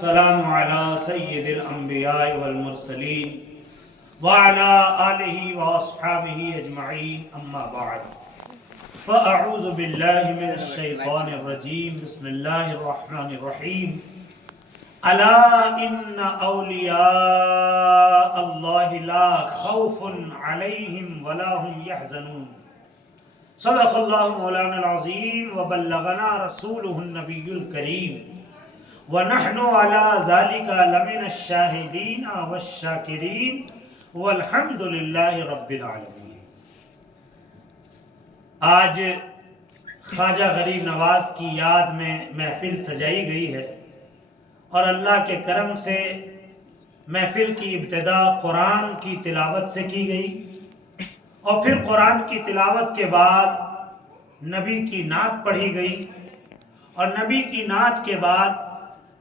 السلام علی سید الانبیاء والمرسلین وعلی آلہ واصحابہ اجمعین اما بعد فاعوذ باللہ من الشیطان الرجیم بسم اللہ الرحمن الرحیم الا ان اولیاء اللہ لا خوف علیہم ولا هم يحزنون صدق اللہ مولانا العظیم وبلغنا رسولہ النبی الکریم وَنَحْنُ عَلَى ذَلِكَ لَمِنَ الشَّاهِدِينَ وَالشَّاكِرِينَ وَالْحَمْدُ لِلَّهِ رَبِّ الْعَالَمِينَ۔ آج خواجہ غریب نواز کی یاد میں محفل سجائی گئی ہے اور اللہ کے کرم سے محفل کی ابتدا قرآن کی تلاوت سے کی گئی اور پھر قرآن کی تلاوت کے بعد نبی کی نعت پڑھی گئی اور نبی کی نعت کے بعد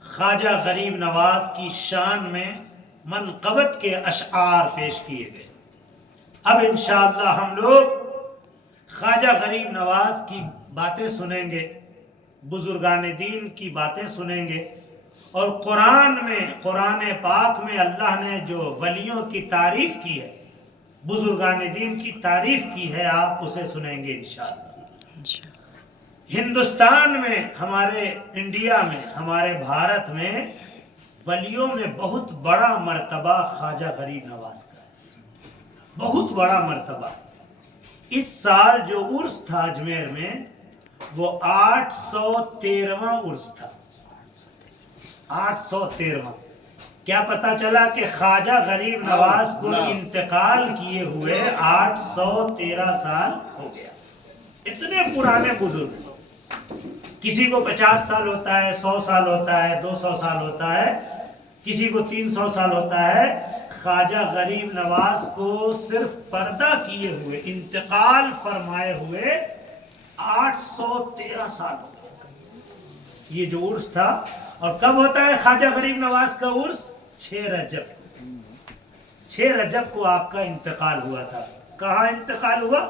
خواجہ غریب نواز کی شان میں منقبت کے اشعار پیش کیے گئے۔ اب انشاءاللہ ہم لوگ خواجہ غریب نواز کی باتیں سنیں گے، بزرگان دین کی باتیں سنیں گے اور قرآن پاک میں اللہ نے جو ولیوں کی تعریف کی ہے، بزرگان دین کی تعریف کی ہے، آپ اسے سنیں گے انشاءاللہ۔ ہندوستان میں، ہمارے انڈیا میں، ہمارے بھارت میں ولیوں میں بہت بڑا مرتبہ خواجہ غریب نواز کا ہے، بہت بڑا مرتبہ۔ اس سال جو عرس تھا اجمیر میں وہ 813واں عرس تھا، 813واں۔ کیا پتا چلا کہ خواجہ غریب نواز کو انتقال کیے ہوئے 813 سال ہو گیا۔ اتنے پرانے بزرگ، کسی کو 50 سال ہوتا ہے، 100 سال ہوتا ہے، 200 سال ہوتا ہے، کسی کو 300 سال ہوتا ہے۔ خواجہ غریب نواز کو صرف پردہ کیے ہوئے، انتقال فرمائے ہوئے 813 سال ہو گئے۔ یہ جو عرس تھا، اور کب ہوتا ہے خواجہ غریب نواز کا عرس؟ 6 رجب، 6 رجب کو آپ کا انتقال ہوا تھا۔ کہاں انتقال ہوا؟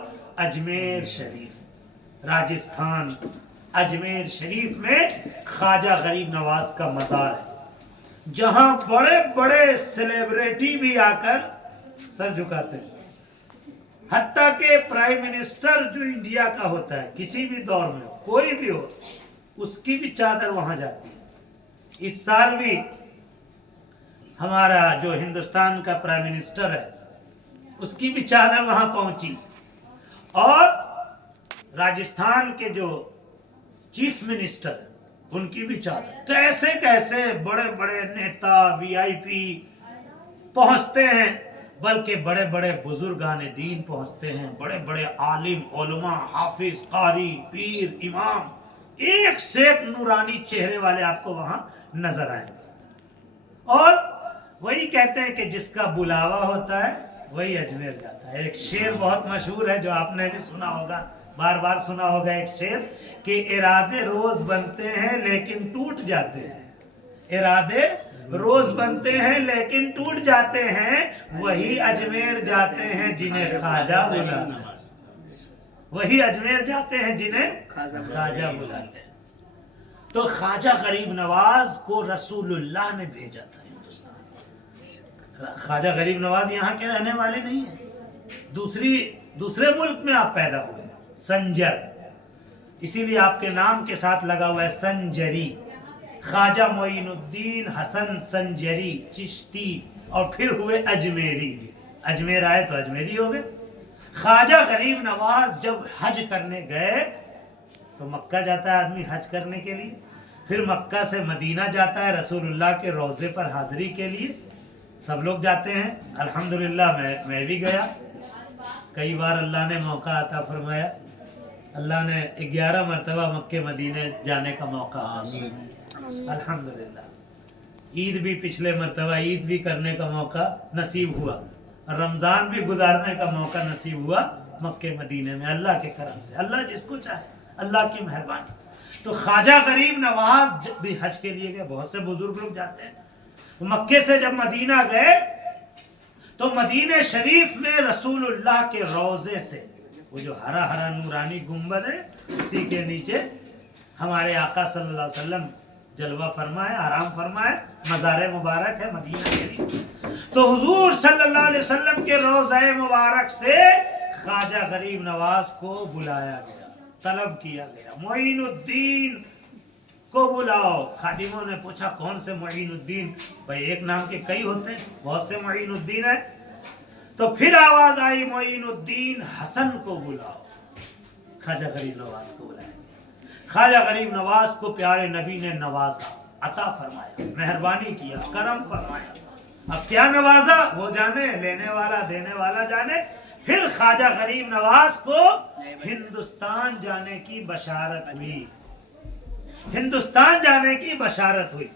اجمیر شریف، راجستھان۔ اجمیر شریف میں خواجہ غریب نواز کا مزار ہے، جہاں بڑے بڑے سیلیبریٹی بھی آ کر سر جھکاتے ہیں۔ حتیٰ کہ پرائم منسٹر جو انڈیا کا ہوتا ہے، کسی بھی دور میں ہو، کوئی بھی ہو، اس کی بھی چادر وہاں جاتی ہے۔ اس سال بھی ہمارا جو ہندوستان کا پرائم منسٹر ہے، اس کی بھی چادر وہاں پہنچی، اور راجستھان کے جو چیف منسٹر ان کی بھی چادر۔ کیسے کیسے بڑے بڑے نیتا، وی آئی پی پہنچتے ہیں، بلکہ بڑے بڑے بزرگان دین پہنچتے ہیں، بڑے بڑے عالم، علماء، حافظ، قاری، پیر، امام، ایک سے ایک نورانی چہرے والے آپ کو وہاں نظر آئیں۔ اور وہی کہتے ہیں کہ جس کا بلاوا ہوتا ہے وہی اجمیر جاتا ہے۔ ایک شعر بہت مشہور ہے جو آپ نے بھی سنا ہوگا، بار بار سنا ہوگا، ایک شعر کہ ارادے روز بنتے ہیں لیکن ٹوٹ جاتے ہیں، ارادے روز بنتے ہیں لیکن ٹوٹ جاتے ہیں، وہی اجمیر جاتے ہیں جنہیں خواجہ بلانا، وہی اجمیر جاتے ہیں جنہیں خواجہ بلاتے ہیں۔ تو خواجہ غریب نواز کو رسول اللہ نے بھیجا تھا ہندوستان۔ خواجہ غریب نواز یہاں کے رہنے والے نہیں ہیں، دوسرے ملک میں آپ پیدا ہوئے، سنجر، اسی لیے آپ کے نام کے ساتھ لگا ہوا ہے سنجری۔ خواجہ معین الدین حسن سنجری چشتی، اور پھر ہوئے اجمیری۔ اجمیر آئے تو اجمیری ہو گئے۔ خواجہ غریب نواز جب حج کرنے گئے تو مکہ جاتا ہے آدمی حج کرنے کے لیے، پھر مکہ سے مدینہ جاتا ہے رسول اللہ کے روضے پر حاضری کے لیے۔ سب لوگ جاتے ہیں، الحمدللہ میں بھی گیا۔ کئی بار اللہ نے موقع عطا فرمایا، اللہ نے 11 مرتبہ مکہ مدینہ جانے کا موقع الحمدللہ۔ عید بھی پچھلے مرتبہ عید بھی کرنے کا موقع نصیب ہوا، رمضان بھی گزارنے کا موقع نصیب ہوا مکہ مدینہ میں، اللہ کے کرم سے، اللہ جس کو چاہے، اللہ کی مہربانی۔ تو خواجہ غریب نواز بھی حج کے لیے گئے، بہت سے بزرگ لوگ جاتے ہیں۔ مکے سے جب مدینہ گئے تو مدینہ شریف میں رسول اللہ کے روضے سے، وہ جو ہرا ہرا نورانی گنبد ہے، اسی کے نیچے ہمارے آقا صلی اللہ علیہ وسلم جلوہ فرمائے، آرام فرمائے، مزار مبارک ہے مدینہ شریف۔ تو حضور صلی اللہ علیہ وسلم کے روضہ مبارک سے خواجہ غریب نواز کو بلایا گیا، طلب کیا گیا، معین الدین کو بلاؤ۔ خادموں نے پوچھا کون سے معین الدین؟ بھائی ایک نام کے کئی ہوتے ہیں، بہت سے معین الدین ہیں۔ تو پھر آواز آئی معین الدین حسن کو بلاؤ۔ خواجہ غریب نواز کو بلایا گیا۔ خواجہ غریب نواز کو پیارے نبی نے نوازا، عطا فرمایا، مہربانی کیا، کرم فرمایا۔ اب کیا نوازا وہ جانے، لینے والا دینے والا جانے۔ پھر خواجہ غریب نواز کو ہندوستان جانے کی بشارت ہوئی، ہندوستان جانے کی بشارت ہوئی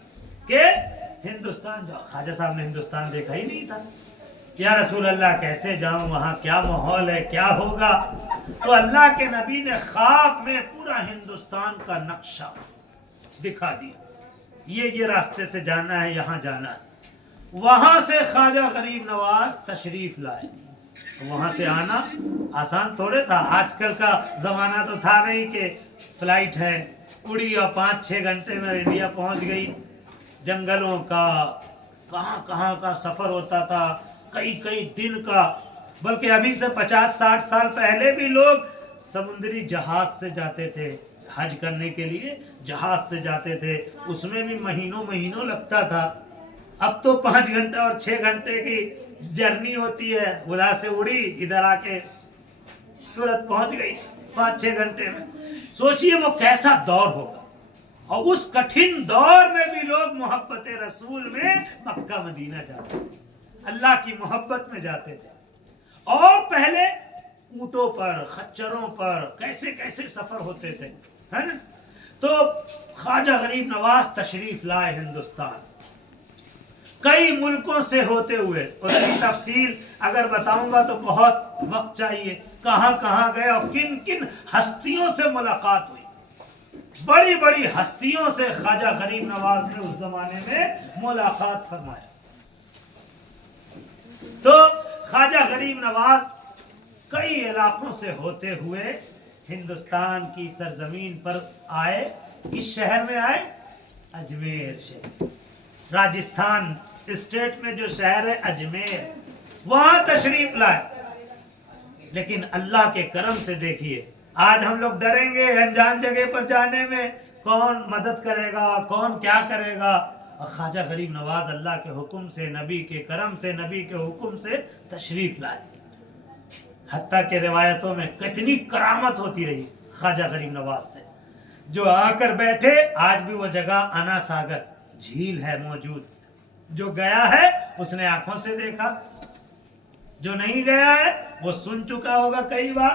کہ ہندوستان جاؤ۔ خواجہ صاحب نے ہندوستان دیکھا ہی نہیں تھا۔ یا رسول اللہ کیسے جاؤں، وہاں کیا ماحول ہے، کیا ہوگا؟ تو اللہ کے نبی نے خواب میں پورا ہندوستان کا نقشہ دکھا دیا، یہ راستے سے جانا ہے، یہاں جانا ہے۔ وہاں سے خواجہ غریب نواز تشریف لائے۔ وہاں سے آنا آسان تھوڑے تھا، آج کل کا زمانہ تو تھا نہیں کہ فلائٹ ہے، اڑی اور 5-6 گھنٹے میں انڈیا پہنچ گئی۔ جنگلوں کا کہاں کہاں کا سفر ہوتا تھا، کئی دن کا، بلکہ ابھی سے 50-60 سال پہلے بھی لوگ سمندری جہاز سے جاتے تھے، حج کرنے کے لیے جہاز سے جاتے تھے، اس میں بھی مہینوں لگتا تھا۔ اب تو 5 گھنٹے اور 6 گھنٹے کی جرنی ہوتی ہے، ادھر سے اڑی ادھر آ کے ترنت پہنچ گئی 5-6 گھنٹے میں۔ سوچئے وہ کیسا دور ہوگا، اور اس کٹھن دور میں بھی لوگ محبت رسول میں مکہ مدینہ جاتے تھے، اللہ کی محبت میں جاتے تھے۔ اور پہلے اونٹوں پر، خچروں پر کیسے سفر ہوتے تھے، ہے نا؟ تو خواجہ غریب نواز تشریف لائے ہندوستان، کئی ملکوں سے ہوتے ہوئے۔ اس کی تفصیل اگر بتاؤں گا تو بہت وقت چاہیے، کہاں کہاں گئے اور کن کن ہستیوں سے ملاقات ہوئی۔ بڑی ہستیوں سے خواجہ غریب نواز نے اس زمانے میں ملاقات فرمایا۔ تو خواجہ غریب نواز کئی علاقوں سے ہوتے ہوئے ہندوستان کی سرزمین پر آئے۔ کس شہر میں آئے؟ اجمیر شہر، راجستھان اسٹیٹ میں جو شہر ہے اجمیر، وہاں تشریف لائے۔ لیکن اللہ کے کرم سے دیکھیے، آج ہم لوگ ڈریں گے انجان جگہ پر جانے میں، کون مدد کرے گا، کون کیا کرے گا؟ اور خواجہ غریب نواز اللہ کے حکم سے، نبی کے کرم سے، نبی کے حکم سے تشریف لائے۔ حتیٰ کہ روایتوں میں کتنی کرامت ہوتی رہی خواجہ غریب نواز سے، جو آ کر بیٹھے۔ آج بھی وہ جگہ انا ساگر جھیل ہے موجود، جو گیا ہے اس نے آنکھوں سے دیکھا، جو نہیں گیا ہے وہ سن چکا ہوگا کئی بار،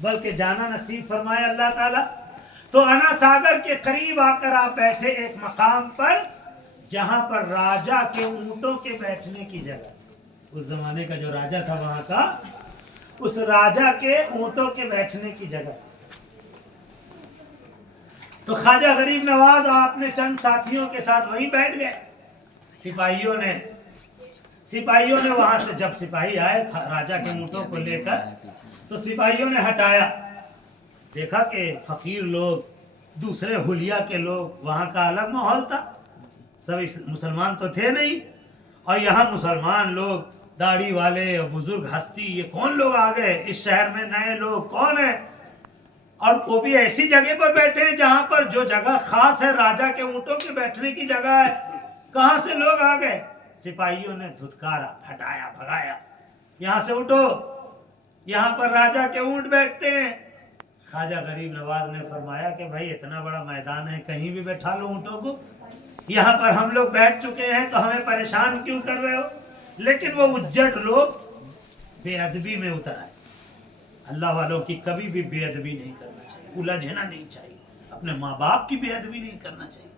بلکہ جانا نصیب فرمائے اللہ تعالیٰ۔ تو انا ساگر کے قریب آ کر آپ بیٹھے ایک مقام پر، جہاں پر راجہ کے اونٹوں کے بیٹھنے کی جگہ، اس زمانے کا جو راجہ تھا وہاں کا، اس راجہ کے اونٹوں کے بیٹھنے کی جگہ۔ تو خواجہ غریب نواز اپنے چند ساتھیوں کے ساتھ وہیں بیٹھ گئے۔ سپاہیوں نے وہاں سے، جب سپاہی آئے راجہ کے اونٹوں کو لے کر، تو سپاہیوں نے ہٹایا، دیکھا کہ فقیر لوگ، دوسرے حلیہ کے لوگ، وہاں کا الگ ماحول تھا، سب مسلمان تو تھے نہیں، اور یہاں مسلمان لوگ، داڑھی والے اور بزرگ ہستی، یہ کون لوگ آ گئے اس شہر میں، نئے لوگ کون ہیں؟ اور وہ بھی ایسی جگہ پر بیٹھے ہیں جہاں پر جو جگہ خاص ہے، راجہ کے اونٹوں کے بیٹھنے کی جگہ ہے، کہاں سے لوگ آ گئے؟ سپاہیوں نے دھتکارا، ہٹایا، بھگایا، یہاں سے اٹھو، یہاں پر راجہ کے اونٹ بیٹھتے ہیں۔ خواجہ غریب نواز نے فرمایا کہ بھائی اتنا بڑا میدان ہے، کہیں بھی بیٹھا لو اونٹوں کو، یہاں پر ہم لوگ بیٹھ چکے ہیں تو ہمیں پریشان کیوں کر رہے ہو؟ لیکن وہ اجڑ لوگ بے ادبی میں اتر آئے۔ اللہ والوں کی کبھی بھی بے ادبی نہیں کرنا چاہیے، الجھنا نہیں چاہیے، اپنے ماں باپ کی بے ادبی نہیں کرنا چاہیے،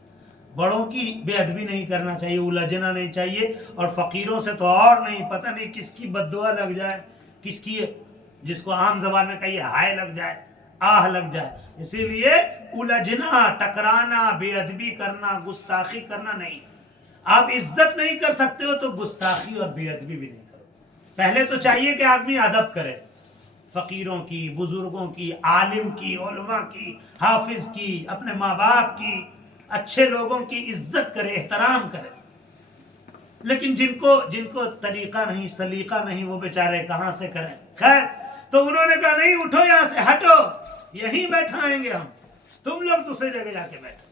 بڑوں کی بے ادبی نہیں کرنا چاہیے، الجھنا نہیں چاہیے، اور فقیروں سے تو اور نہیں، پتہ نہیں کس کی بد دعا لگ جائے، کس کی، جس کو عام زبان میں کہیے ہائے لگ جائے، آہ لگ جائے۔ اسی لیے الجھنا، ٹکرانا، بے ادبی کرنا، گستاخی کرنا نہیں۔ آپ عزت نہیں کر سکتے ہو تو گستاخی اور بے ادبی بھی نہیں کرو۔ پہلے تو چاہیے کہ آدمی ادب کرے، فقیروں کی، بزرگوں کی، عالم کی، علماء کی، حافظ کی، اپنے ماں باپ کی، अच्छे लोगों की इज्जत करे, एहतराम करे। लेकिन जिनको तरीका नहीं, सलीका नहीं, वो बेचारे कहाँ से करें। खैर, तो उन्होंने कहा नहीं, उठो यहाँ से, हटो, यहीं बैठाएंगे हम, तुम लोग दूसरी जगह जाके बैठो।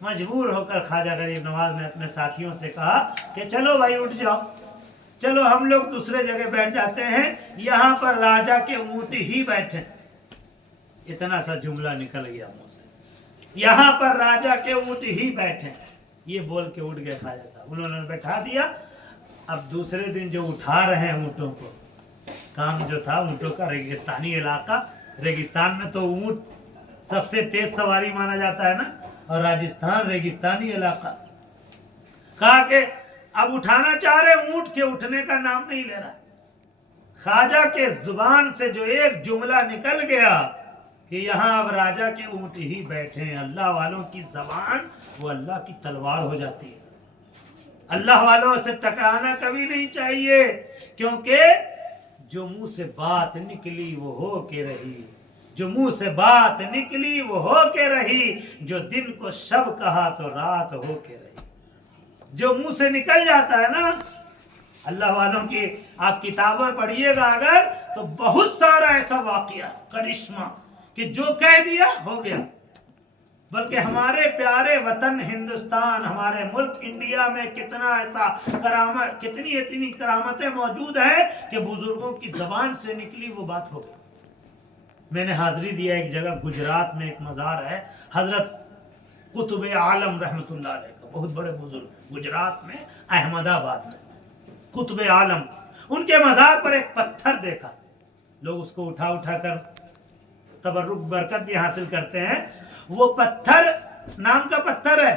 मजबूर होकर ख्वाजा गरीब नवाज ने अपने साथियों से कहा कि चलो भाई उठ जाओ, चलो हम लोग दूसरे जगह बैठ जाते हैं, यहाँ पर राजा के ऊँट ही बैठे। इतना सा जुमला निकल गया मुंह से, यहाँ पर राजा के ऊँट ही बैठे। ये बोल के उठ गए ख्वाजा साहब, उन्होंने बैठा दिया। अब दूसरे दिन जो उठा रहे हैं ऊँटों को, काम जो था ऊँटों का, रेगिस्तानी इलाका, रेगिस्तान में तो ऊँट सबसे तेज सवारी माना जाता है ना, और राजस्थान रेगिस्तानी इलाका। कहा कि अब उठाना चाह रहे, ऊँट के उठने का नाम नहीं ले रहा। ख्वाजा के जुबान से जो एक जुमला निकल गया कि यहाँ अब राजा के ऊँट ही बैठे हैं, अल्लाह वालों की जबान वो अल्लाह की तलवार हो जाती है। अल्लाह वालों से टकराना कभी नहीं चाहिए, क्योंकि जो मुंह से बात निकली वो हो के रही, जो मुंह से बात निकली वो हो के रही, जो दिन को शब कहा तो रात हो के रही। जो मुंह से निकल जाता है ना, अल्लाह वालों की आप किताबें पढ़िएगा अगर, तो बहुत सारा ऐसा वाकया, करिश्मा, कि जो कह दिया हो गया। बल्कि हमारे प्यारे वतन हिंदुस्तान, हमारे मुल्क इंडिया में कितना ऐसा करामत, कितनी इतनी करामतें मौजूद है कि बुजुर्गों की जबान से निकली वो बात हो गई। मैंने हाजिरी दिया एक जगह, गुजरात में एक मज़ार है, हजरत कुतुब आलम रहमतुल्लाह अलैह का, बहुत बड़े बुजुर्ग, गुजरात में अहमदाबाद में कुतुब आलम, उनके मज़ार पर एक पत्थर देखा। लोग उसको उठा उठा कर तबर्रुक बरकत भी हासिल करते हैं। वो पत्थर नाम का पत्थर है,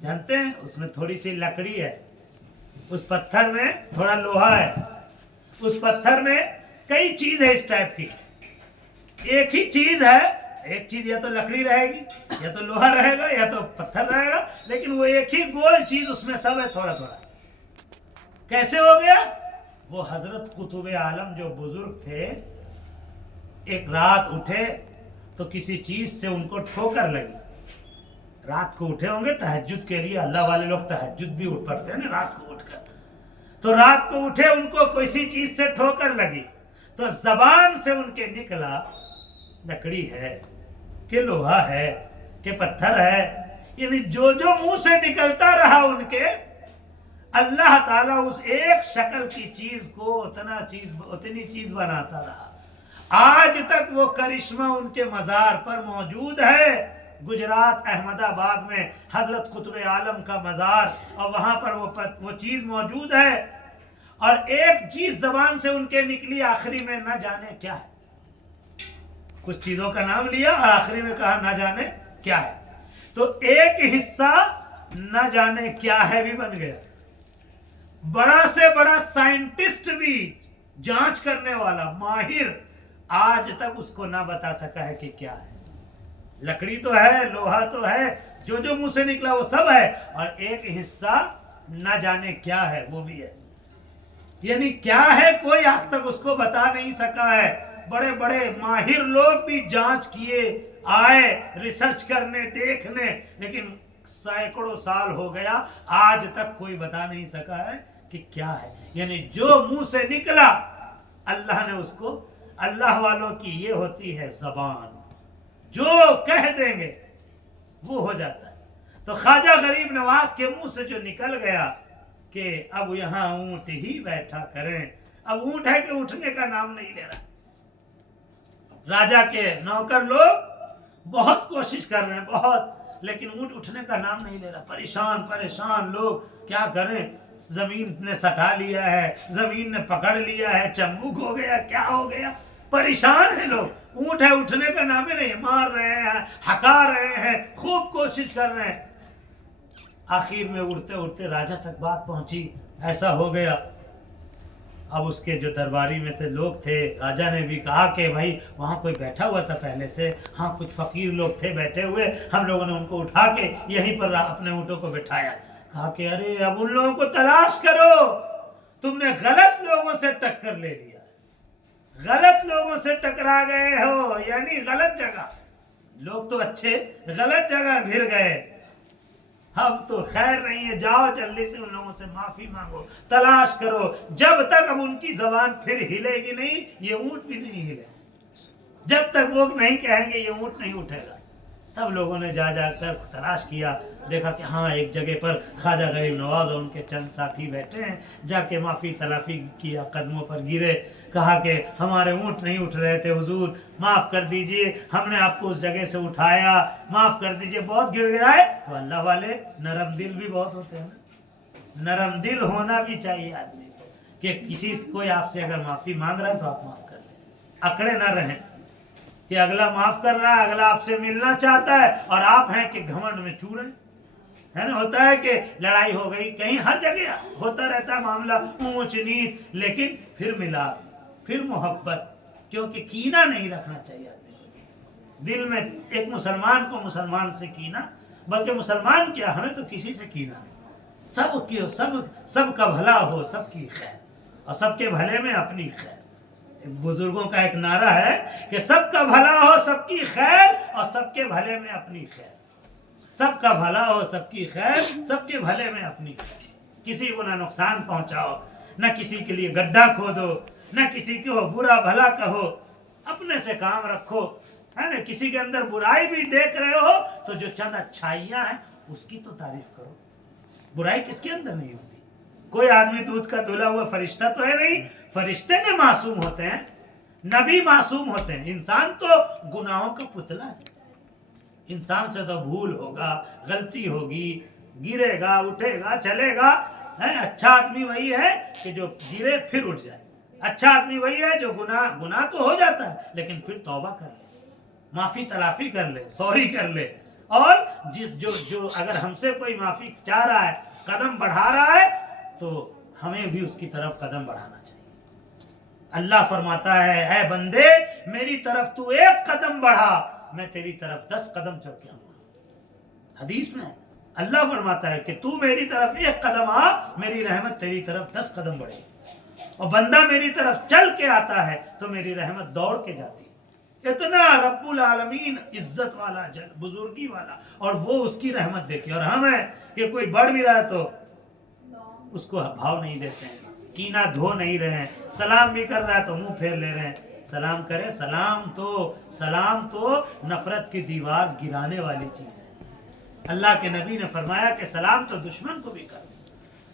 जानते हैं, उसमें थोड़ी सी लकड़ी है, उस पत्थर में थोड़ा लोहा है, उस पत्थर में कई चीज है इस टाइप की। एक ही चीज है, एक चीज या तो लकड़ी रहेगी, या तो लोहा रहेगा, या तो पत्थर रहेगा, लेकिन वो एक ही गोल चीज उसमें सब है थोड़ा थोड़ा। कैसे हो गया? वो हजरत कुतुब आलम जो बुजुर्ग थे, एक रात उठे तो किसी चीज से उनको ठोकर लगी। रात को उठे होंगे तहज्जुद के लिए, अल्लाह वाले लोग तहज्जुद भी उठ पड़ते हैं ना रात को उठकर, तो रात को उठे, उनको किसी चीज से ठोकर लगी, तो जबान से उनके निकला लकड़ी है कि लोहा है कि पत्थर है। यानी जो जो मुंह से निकलता रहा उनके, अल्लाह ताला उस एक शक्ल की चीज को उतनी चीज बनाता रहा। आज तक वो करिश्मा उनके मज़ार पर मौजूद है। गुजरात अहमदाबाद में हजरत कुतुब आलम का मज़ार, और वहां पर वो चीज मौजूद है। और एक चीज जबान से उनके निकली, आखिरी में न जाने क्या है। कुछ चीजों का नाम लिया और आखिरी में कहा न जाने क्या है। तो एक हिस्सा न जाने क्या है भी बन गया। बड़ा से बड़ा साइंटिस्ट भी, जांच करने वाला माहिर, आज तक उसको ना बता सका है कि क्या है। लकड़ी तो है, लोहा तो है, जो जो मुंह से निकला वो सब है, और एक हिस्सा ना जाने क्या है वो भी है। यानी क्या है कोई आज तक उसको बता नहीं सका है। बड़े बड़े माहिर लोग भी जांच किए, आए रिसर्च करने, देखने, लेकिन सैकड़ों साल हो गया, आज तक कोई बता नहीं सका है कि क्या है। यानी जो मुंह से निकला, अल्लाह ने उसको, अल्लाह वालों की ये होती है जबान, जो कह देंगे वो हो जाता है। तो ख्वाजा गरीब नवाज के मुंह से जो निकल गया कि अब यहां ऊंट ही बैठा करें, अब ऊंट है कि उठने का नाम नहीं ले रहा। राजा के नौकर लोग बहुत कोशिश कर रहे हैं, बहुत, लेकिन ऊंट उठने का नाम नहीं ले रहा। परेशान परेशान लोग, क्या करें, जमीन ने सटा लिया है, जमीन ने पकड़ लिया है, चंबुक हो गया, क्या हो गया, परेशान है लोग। ऊंट है, उठने का नाम ही नहीं, मार रहे हैं, हका रहे हैं, खूब कोशिश कर रहे हैं। आखिर में उड़ते उड़ते राजा तक बात पहुंची, ऐसा हो गया। अब उसके जो दरबारी में थे लोग थे, राजा ने भी कहा कि भाई वहाँ कोई बैठा हुआ था पहले से, हाँ कुछ फकीर लोग थे बैठे हुए, हम लोगों ने उनको उठा के यहीं पर अपने ऊँटों को बिठाया। कहा कि अरे अब उन लोगों को तलाश करो, तुमने गलत लोगों से टक्कर ले लिया, गलत लोगों से टकरा गए हो, यानी गलत जगह। लोग तो अच्छे गलत जगह भिड़ गए, अब तो खैर नहीं है, जाओ जल्दी से उन लोगों से माफी मांगो, तलाश करो। जब तक अब उनकी जबान फिर हिलेगी नहीं, ये ऊंट भी नहीं हिलेगा। जब तक वो नहीं कहेंगे ये ऊंट नहीं उठेगा। तब लोगों ने जा जाकर तलाश किया, देखा कि हाँ एक जगह पर ख्वाजा गरीब नवाज और उनके चंद साथी बैठे हैं। जाके माफ़ी तलाफी किया, कदमों पर गिरे, कहा कि हमारे ऊंट नहीं उठ रहे थे हुजूर, माफ़ कर दीजिए, हमने आपको उस जगह से उठाया, माफ़ कर दीजिए। बहुत गिड़गिड़ाए। तो अल्लाह वाले नरम दिल भी बहुत होते हैं ना, नरम दिल होना भी चाहिए आदमी को, कि किसी कोई आपसे अगर माफ़ी मांग रहा है तो आप माफ़ कर दें, अकड़े ना रहें कि अगला माफ कर रहा है, अगला आपसे मिलना चाहता है और आप हैं कि घमंड में चूर है ना। होता है कि लड़ाई हो गई, कहीं हर जगह होता रहता है मामला, ऊंच नीच, लेकिन फिर मिला, फिर मोहब्बत, क्योंकि कीना नहीं रखना चाहिए आदमी को दिल में। एक मुसलमान को मुसलमान से कीना, बल्कि मुसलमान क्या, हमें तो किसी से कीना नहीं, सबका भला हो, सबकी खैर, और सबके भले में अपनी खैर। बुजुर्गों का एक नारा है कि सबका भला हो सबकी खैर और सबके भले में अपनी खैर। सबका भला हो सबकी खैर, सबके भले में अपनी खैर। किसी को ना नुकसान पहुंचाओ, ना किसी के लिए गड्ढा खोदो, ना किसी को बुरा भला कहो, अपने से काम रखो, है ना। किसी के अंदर बुराई भी देख रहे हो तो जो चंद अच्छाइयां हैं उसकी तो तारीफ करो। बुराई किसके अंदर नहीं होती। कोई आदमी दूध का धुला हुआ फरिश्ता तो है नहीं, फरिश्ते ने मासूम होते हैं, नबी मासूम होते हैं, इंसान तो गुनाहों का पुतला है। इंसान से तो भूल होगा, गलती होगी, गिरेगा, उठेगा, चलेगा, है। अच्छा आदमी वही है कि जो गिरे फिर उठ जाए। अच्छा आदमी वही है जो गुनाह तो हो जाता है लेकिन फिर तौबा कर ले, माफी तलाफी कर ले, सॉरी कर ले। और जो अगर हमसे कोई माफी चाह रहा है, कदम बढ़ा रहा है, तो हमें भी उसकी तरफ कदम बढ़ाना चाहिए। अल्लाह फरमाता है, ऐ बंदे मेरी तरफ तू एक कदम बढ़ा, मैं तेरी तरफ 10 कदम चल के आऊंगा। हदीस में अल्लाह फरमाता है कि तू मेरी तरफ एक कदम आ, मेरी रहमत तेरी तरफ 10 कदम बढ़ेगी। और बंदा मेरी तरफ चल के आता है तो मेरी रहमत दौड़ के जाती है। इतना रब्बुल आलमीन इज्जत वाला, बुजुर्गी वाला, और वो उसकी रहमत देखी। और हम है कि कोई बढ़ भी रहा है तो उसको भाव नहीं देते हैं, कीना धो नहीं रहे हैं, सलाम भी कर रहा है तो मुंह फेर ले रहे हैं। सलाम करें, सलाम तो नफरत की दीवार गिराने वाली चीज है। अल्लाह के नबी ने फरमाया कि सलाम तो दुश्मन को भी करो,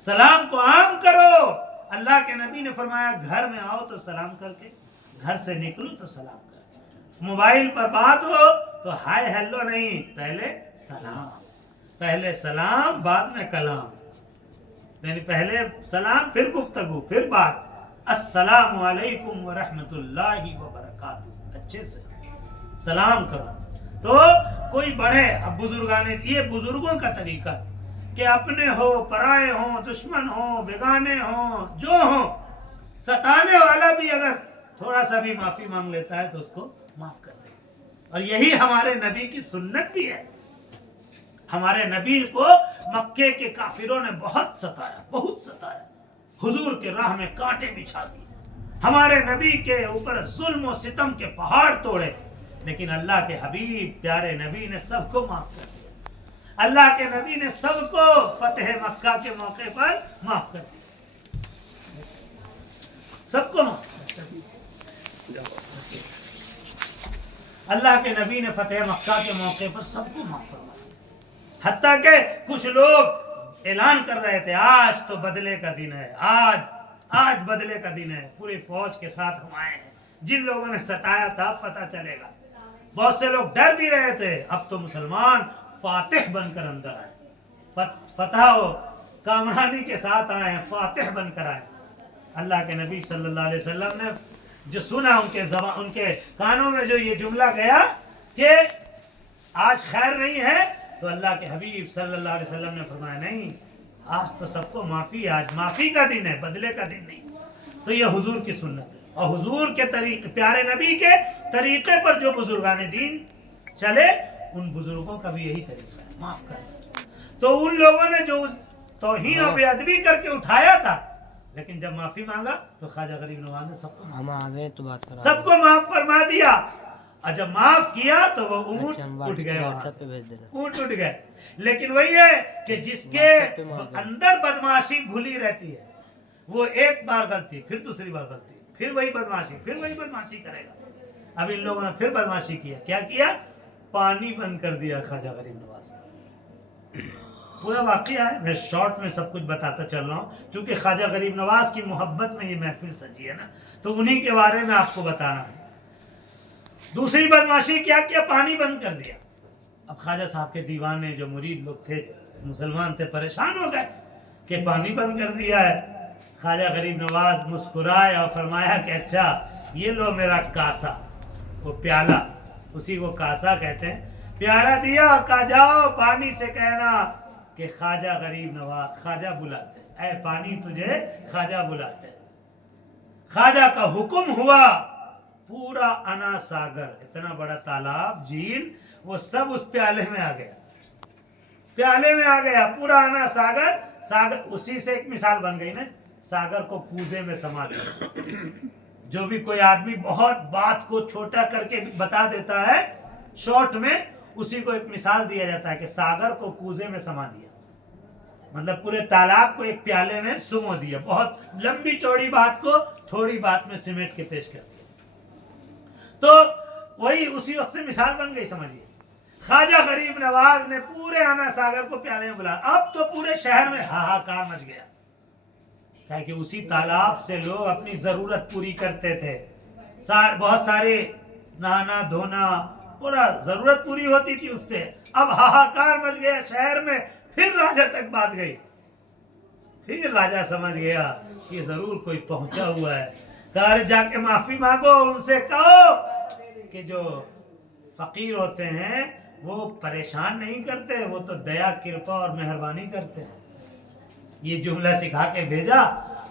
सलाम को आम करो। अल्लाह के नबी ने फरमाया घर में आओ तो सलाम करके, घर से निकलो तो सलाम करके, मोबाइल पर बात हो तो हाय हेलो नहीं, पहले सलाम बाद में कलाम, यानी पहले सलाम फिर गुफ्तगू फिर बात। अस्सलामु अलैकुम व रहमतुल्लाहि व बरकातहू, अच्छे से सलाम करो। तो कोई बढ़े, अब बुजुर्गाने, ये बुजुर्गों का तरीका कि अपने हो, पराए हो, दुश्मन हो, बेगाने हो, जो हो, सताने वाला भी अगर थोड़ा सा भी माफी मांग लेता है तो उसको माफ कर दे। और यही हमारे नबी की सुन्नत भी है। हमारे नबी को मक्के के काफिरों ने बहुत सताया, हुजूर के राह में कांटे बिछा दिए, हमारे नबी के ऊपर जुल्म और सितम के पहाड़ तोड़े, लेकिन अल्लाह के हबीब प्यारे नबी ने सबको माफ कर दिया। अल्लाह के नबी ने सबको फतेह मक्का के मौके पर माफ कर दिया, सबको माफ कर दिया। अल्लाह के नबी ने फतेह मक्का के मौके पर सबको माफ फरमा दिया। हत्ता के कुछ लोग ऐलान कर रहे थे, आज तो बदले का दिन है, आज बदले का दिन है, पूरी फौज के साथ हम आए हैं। जिन लोगों ने सताया था पता चलेगा। बहुत से लोग डर भी रहे थे, अब तो मुसलमान फातिह बनकर अंदर आए, फतह हो कामरानी के साथ आए हैं, फातिह बनकर आए। अल्लाह के नबी सल्लल्लाहु अलैहि वसल्लम ने जो सुना, उनके कानों में जो ये जुमला गया कि आज खैर नहीं है, तो अल्लाह के हबीब सल्लल्लाहु अलैहि वसल्लम ने फरमाया, नहीं, आज तो सबको माफ़ी, आज माफ़ी का दिन है, बदले का दिन नहीं। तो ये हुजूर की सुन्नत है। और हुजूर के तरीके, प्यारे नबी के तरीके पर जो बुजुर्गाने दीन चले, उन बुजुर्गों का भी यही तरीका है, माफ़ करना। तो उन लोगों ने जो तौहीन और बेअदबी करके उठाया था, लेकिन जब माफ़ी मांगा तो ख्वाजा गरीब नवाज ने सबको माफ़ फरमा दिया। और जब माफ किया तो वो ऊंट उठ गए, ऊंट उठ गए। लेकिन वही है कि जिसके अंदर बदमाशी घुली रहती है, वो एक बार गलती, फिर दूसरी बार गलती, फिर वही बदमाशी, फिर वही बदमाशी करेगा। अब इन लोगों ने फिर बदमाशी किया। क्या किया? पानी बंद कर दिया ख्वाजा गरीब नवाज ने। पूरा वाकया है, मैं शॉर्ट में सब कुछ बताता चल रहा हूँ, क्योंकि ख्वाजा गरीब नवाज की मोहब्बत में ये महफिल सजी है ना, तो उन्हीं के बारे में आपको बताना है। दूसरी बदमाशी क्या किया? पानी बंद कर दिया। अब ख्वाजा साहब के दीवाने जो मुरीद लोग थे, मुसलमान थे, परेशान हो गए कि पानी बंद कर दिया है। ख्वाजा गरीब नवाज मुस्कुराए और फरमाया कि अच्छा ये लो मेरा कासा, वो प्याला, उसी को कासा कहते हैं। प्याला दिया और कहा जाओ पानी से कहना कि ख्वाजा गरीब नवाज, ख्वाजा बुलाते, ऐ पानी तुझे ख्वाजा बुलाते। ख्वाजा का हुक्म हुआ, पूरा अना सागर, इतना बड़ा तालाब, झील, वो सब उस प्याले में आ गया, प्याले में आ गया पूरा अना सागर। सागर उसी से एक मिसाल बन गई ना, सागर को कूजे में समा दिया। जो भी कोई आदमी बहुत बात को छोटा करके बता देता है शॉर्ट में, उसी को एक मिसाल दिया जाता है कि सागर को कूजे में समा दिया, मतलब पूरे तालाब को एक प्याले में सुमो दिया। बहुत लंबी चौड़ी बात को थोड़ी बात में सिमट के पेश कर दिया। तो वही उसी वक्त से मिसाल बन गई, समझिए। ख्वाजा गरीब नवाज ने पूरे आना सागर को प्याले में बुलाया। अब तो पूरे शहर में हाहाकार मच गया, क्या कि उसी तालाब से लोग अपनी जरूरत पूरी करते थे। बहुत सारे नहाना धोना, पूरा जरूरत पूरी होती थी उससे। अब हाहाकार मच गया शहर में। फिर राजा तक बात गई, फिर राजा समझ गया कि जरूर कोई पहुंचा हुआ है। कहा जाके माफी मांगो, उनसे कहो कि जो फकीर होते हैं वो परेशान नहीं करते, वो तो दया कृपा और मेहरबानी करते हैं। ये जुमला सिखा के भेजा।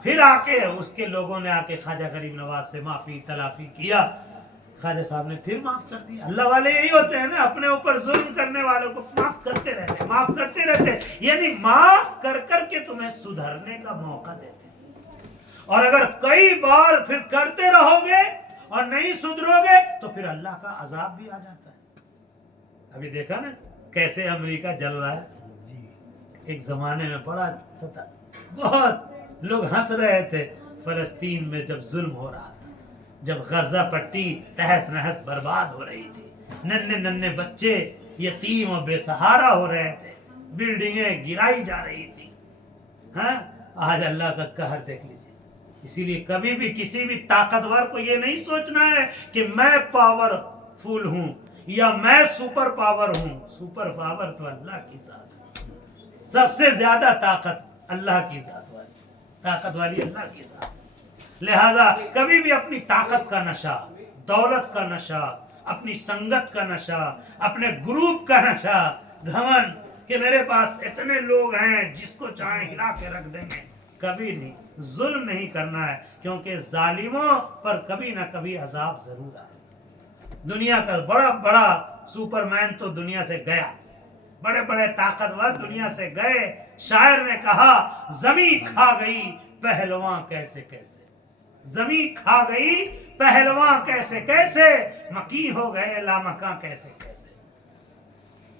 फिर आके उसके लोगों ने आके ख्वाजा गरीब नवाज से माफी तलाफी किया। ख्वाजा साहब ने फिर माफ कर दिया। अल्लाह वाले यही होते हैं ना, अपने ऊपर जुल्म करने वालों को माफ करते रहते, माफ करते रहते, यानी माफ कर करके तुम्हें सुधरने का मौका देते हैं। और अगर कई बार फिर करते रहोगे और नहीं सुधरोगे तो फिर अल्लाह का अजाब भी आ जाता है। अभी देखा ना कैसे अमेरिका जल रहा है। एक जमाने में बड़ा सता, बहुत लोग हंस रहे थे फलस्तीन में जब जुल्म हो रहा था, जब गजा पट्टी तहस नहस बर्बाद हो रही थी, नन्हे नन्हे बच्चे यतीम और बेसहारा हो रहे थे, बिल्डिंगें गिराई जा रही थी। हाँ, आज अल्लाह का कहर देख लीजिए। इसीलिए कभी भी किसी भी ताकतवर को ये नहीं सोचना है कि मैं पावरफुल हूं या मैं सुपर पावर हूं। सुपर पावर तो अल्लाह की जात है। सबसे ज्यादा ताकत अल्लाह की जात वाली, ताकत वाली अल्लाह की जात। लिहाजा कभी भी अपनी ताकत का नशा, दौलत का नशा, अपनी संगत का नशा, अपने ग्रुप का नशा, घमंड कि मेरे पास इतने लोग हैं जिसको चाहे हिला के रख देंगे, कभी नहीं। जुल्म नहीं करना है, क्योंकि जालिमों पर कभी ना कभी अजाब जरूर आए। दुनिया का बड़ा बड़ा सुपरमैन तो दुनिया से गया, बड़े बड़े ताकतवर दुनिया से गए। शायर ने कहा, जमी खा गई पहलवान कैसे कैसे, जमी खा गई पहलवान कैसे कैसे, मकी हो गए लामका कैसे कैसे,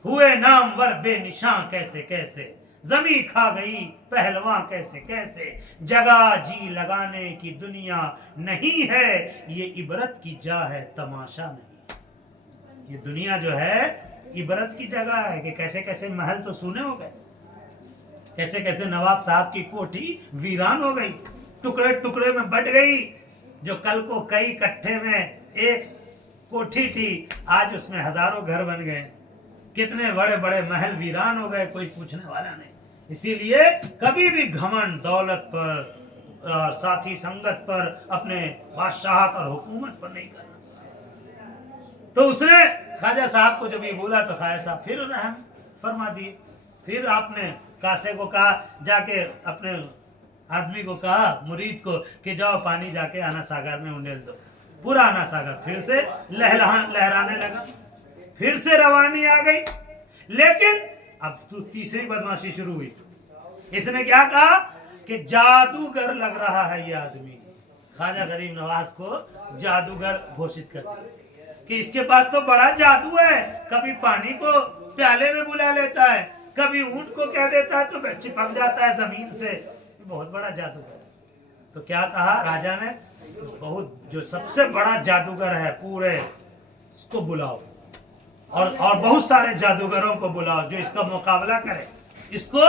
हुए नामवर बेनिशान कैसे कैसे, जमी खा गई पहलवान कैसे कैसे। जगह जी लगाने की दुनिया नहीं है, ये इबरत की जा है तमाशा नहीं। ये दुनिया जो है इबरत की जगह है कि कैसे कैसे महल तो सुने हो गए, कैसे कैसे नवाब साहब की कोठी वीरान हो गई, टुकड़े टुकड़े में बट गई। जो कल को कई कट्ठे में एक कोठी थी, आज उसमें हजारों घर बन गए। कितने बड़े बड़े महल वीरान हो गए, कोई पूछने वाला नहीं। इसीलिए कभी भी घमंड दौलत पर और साथी संगत पर, अपने बादशाहत और हुकूमत पर नहीं करना। तो उसने ख्वाजा साहब को जब ये बोला तो ख्वाजा साहब फिर रहम फरमा दिए। फिर आपने कासे को कहा, जाके अपने आदमी को कहा, मुरीद को, कि जाओ पानी जाके आना सागर में उंडेल दो। पूरा आना सागर फिर से लहराने लगा, फिर से रवानी आ गई। लेकिन अब तो तीसरी बदमाशी शुरू हुई। इसने क्या कहा कि जादूगर लग रहा है ये आदमी। ख्वाजा गरीब नवाज को जादूगर घोषित कर दिया कि इसके पास तो बड़ा जादू है, कभी पानी को प्याले में बुला लेता है, कभी ऊंट को कह देता है तो चिपक जाता है जमीन से, बहुत बड़ा जादूगर है। तो क्या कहा राजा ने, बहुत जो सबसे बड़ा जादूगर है पूरे, इसको बुलाओ और बहुत सारे जादूगरों को बुलाओ जो इसका मुकाबला करे, इसको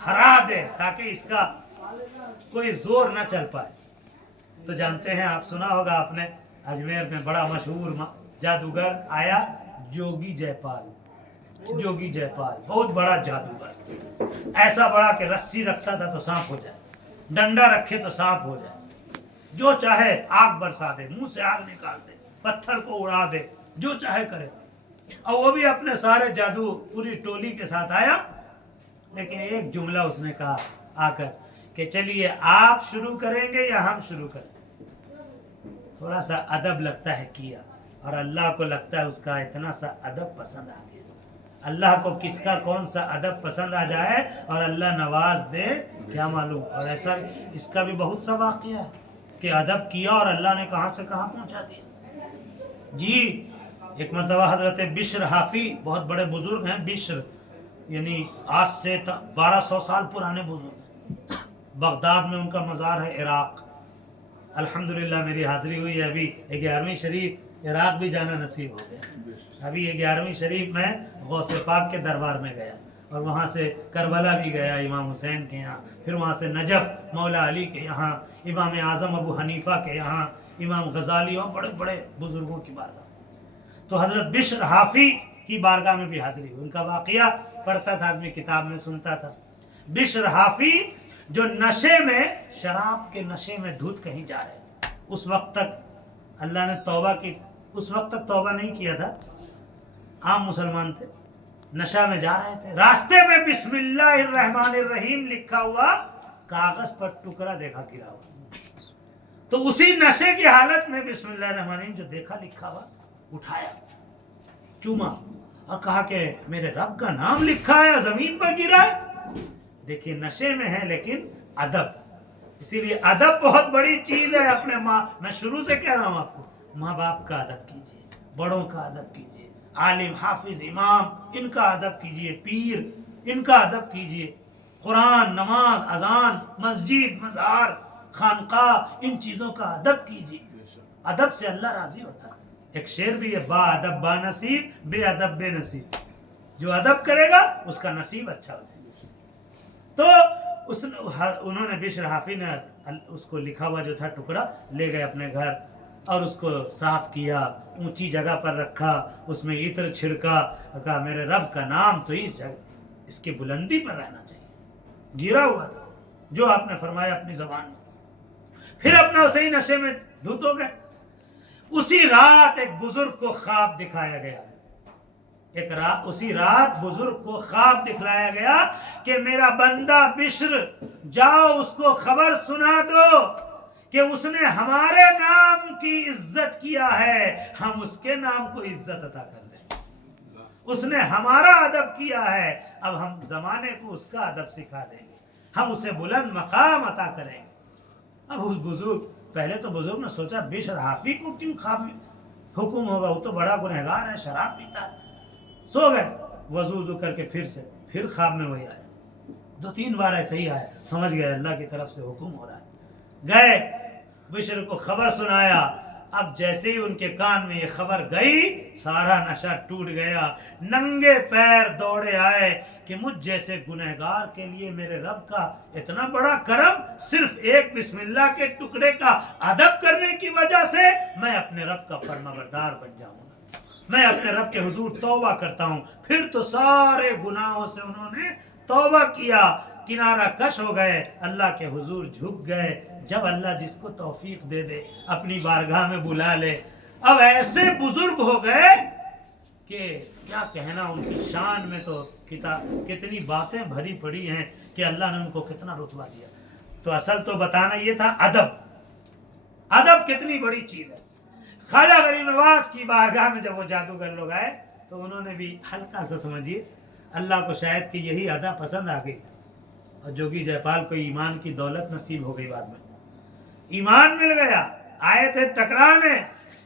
हरा दे ताकि इसका कोई जोर न चल पाए। तो जानते हैं, आप सुना होगा आपने, अजमेर में बड़ा मशहूर जादूगर आया, जोगी जयपाल। जोगी जयपाल बहुत बड़ा जादूगर, ऐसा बड़ा कि रस्सी रखता था तो सांप हो जाए, डंडा रखे तो सांप हो जाए, जो चाहे आग बरसा दे, मुंह से आग निकाल दे, पत्थर को उड़ा दे, जो चाहे करे। और वो भी अपने सारे जादू पूरी टोली के साथ आया, लेकिन एक जुमला उसने कहा आकर कि चलिए आप शुरू करेंगे या हम शुरू करें। थोड़ा सा अदब लगता है किया, और अल्लाह को लगता है उसका इतना सा अदब पसंद आ गया। अल्लाह को किसका कौन सा अदब पसंद आ जाए और अल्लाह नवाज दे, क्या मालूम। और ऐसा इसका भी बहुत सा वाक़या है कि अदब किया और अल्लाह ने कहाँ से कहाँ पहुँचा दिया। जी, एक मरतबा हज़रत बिश्र हाफी, बहुत बड़े बुजुर्ग हैं बिश्र, यानी आज से 1200 साल पुराने बुजुर्ग, बगदाद में उनका मज़ार है, इराक़। अल्हम्दुलिल्लाह मेरी हाज़िरी हुई है, अभी 11वीं शरीफ इराक़ भी जाना नसीब हो गया। अभी 11वीं शरीफ में गौसे पाक के दरबार में गया, और वहाँ से करबला भी गया इमाम हुसैन के यहाँ, फिर वहाँ से नजफ़ मौला अली के यहाँ, इमाम आज़म अबू हनीफ़ा के यहाँ, इमाम गज़ाली और बड़े बड़े बुज़ुर्गों की बारगाह। तो हज़रत बिश्र हाफ़ी की बारगाह में भी हाज़िरी हुई। उनका वाक़या पढ़ता था आदमी, किताब में सुनता था। बिश्र हाफ़ी जो नशे में, शराब के नशे में धुत कहीं जा रहे, उस वक्त तक अल्लाह ने तौबा की, उस वक्त तक तौबा नहीं किया था, आम मुसलमान थे, नशा में जा रहे थे, रास्ते में बिस्मिल्लाहिर्रहमानिर्रहीम लिखा हुआ कागज पर टुकड़ा देखा गिरा हुआ। तो उसी नशे की हालत में बिस्मिल्लाहिर्रहमानिर्रहीम जो देखा लिखा हुआ, उठाया, चूमा और कहा कि मेरे रब का नाम लिखा है, जमीन पर गिरा है। देखिए नशे में है लेकिन अदब, इसीलिए अदब बहुत बड़ी चीज है। अपने माँ, मैं शुरू से कह रहा हूँ आपको, माँ बाप का अदब कीजिए, बड़ों का अदब कीजिए, आलिम हाफिज इमाम इनका अदब कीजिए, पीर इनका अदब कीजिए, कुरान नमाज अजान मस्जिद मज़ार खानकाह इन चीज़ों का अदब कीजिए। अदब से अल्लाह राजी होता है। एक शेर भी है, बा अदब बा नसीब, बे अदब बे नसीब। जो अदब करेगा उसका नसीब अच्छा हो जाएगा। तो उन्होंने बिश्र हाफी ने उसको लिखा हुआ जो था टुकड़ा ले गए अपने घर, और उसको साफ किया, ऊंची जगह पर रखा, उसमें इत्र छिड़का, कहा मेरे रब का नाम तो इस जगह, इसकी बुलंदी पर रहना चाहिए। गिरा हुआ था जो आपने फरमाया अपनी ज़बान में। फिर अपना उसे ही नशे में धुत हो गए। उसी रात एक बुजुर्ग को ख्वाब दिखाया गया, उसी रात बुजुर्ग को ख्वाब दिखलाया गया कि मेरा बंदा बिश्र, जाओ उसको खबर सुना दो कि उसने हमारे नाम की इज्जत किया है, हम उसके नाम को इज्जत अता कर देंगे। उसने हमारा अदब किया है, अब हम जमाने को उसका अदब सिखा देंगे, हम उसे बुलंद मकाम अता करेंगे। अब उस बुजुर्ग, पहले तो बुजुर्ग ने सोचा बिश्र हाफी को क्यों ख्वाब में हुक्म होगा, वो तो बड़ा गुनहगार है, शराब पीता है। सो गए, वजू करके फिर ख्वाब में वही आया, 2-3 बार ऐसे ही आया, समझ गए अल्लाह की तरफ से हुक्म हो रहा है। गए, बिश्र को खबर सुनाया। अब जैसे ही उनके कान में ये खबर गई, सारा नशा टूट गया, नंगे पैर दौड़े आए कि मुझ जैसे गुनहगार के लिए मेरे रब का इतना बड़ा करम, सिर्फ एक बिस्मिल्लाह के टुकड़े का अदब करने की वजह से मैं अपने रब का फरमाबरदार बन जाऊंगा, मैं अपने रब के हुजूर तौबा करता हूँ। फिर तो सारे गुनाहों से उन्होंने तौबा किया, किनारा कश हो गए, अल्लाह के हुजूर झुक गए। जब अल्लाह जिसको तौफीक दे दे अपनी बारगाह में बुला ले। अब ऐसे बुजुर्ग हो गए कि क्या कहना, उनकी शान में तो कितनी बातें भरी पड़ी हैं कि अल्लाह ने उनको कितना रुतबा दिया। तो असल तो बताना ये था अदब, अदब कितनी बड़ी चीज़ है। ख्वाजा गरीब नवाज की बारगाह में जब वो जादूगर लोग आए तो उन्होंने भी हल्का सा, समझिए अल्लाह को शायद कि यही अदा पसंद आ गई, और जोगी जयपाल को ईमान की दौलत नसीब हो गई। बाद में ईमान मिल गया, आए थे टकराने,